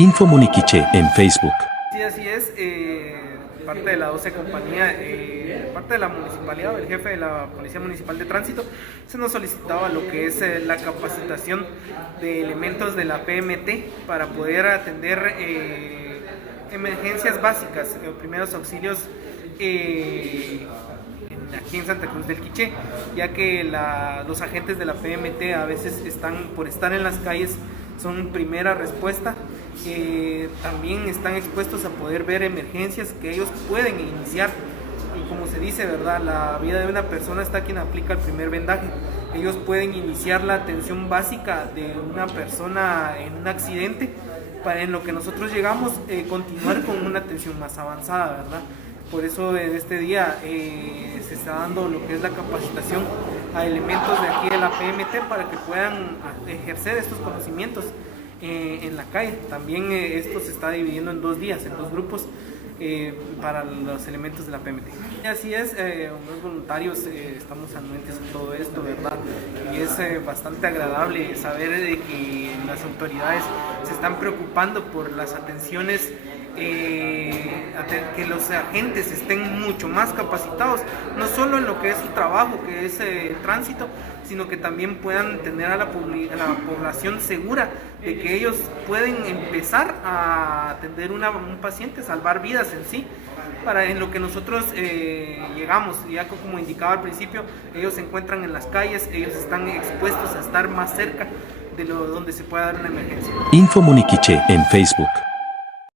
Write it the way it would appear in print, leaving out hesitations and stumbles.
Info Muniquiche en Facebook. Sí, así es. Parte de la 12 compañía, parte de la municipalidad, el jefe de la Policía Municipal de Tránsito, se nos solicitaba lo que es la capacitación de elementos de la PMT para poder atender emergencias básicas, primeros auxilios aquí en Santa Cruz del Quiché, ya que los agentes de la PMT a veces por estar en las calles, son primera respuesta, también están expuestos a poder ver emergencias que ellos pueden iniciar. Y como se dice, ¿verdad? La vida de una persona está quien aplica el primer vendaje. Ellos pueden iniciar la atención básica de una persona en un accidente, para en lo que nosotros llegamos continuar con una atención más avanzada, ¿verdad? Por eso en este día se está dando lo que es la capacitación a elementos de aquí de la PMT para que puedan ejercer estos conocimientos en la calle. También esto se está dividiendo en 2 días, en 2 grupos para los elementos de la PMT. Y así es, los voluntarios estamos anuentes en todo esto, ¿verdad? Y es bastante agradable saber de que las autoridades se están preocupando por las atenciones, que los agentes estén mucho más capacitados, no solo en lo que es su trabajo, que es tránsito, sino que también puedan tener a la población segura de que ellos pueden empezar a atender un paciente, salvar vidas en sí, en lo que nosotros llegamos. Ya como indicaba al principio, ellos se encuentran en las calles, ellos están expuestos a estar más cerca de donde se pueda dar una emergencia. Info Muniquiche en Facebook.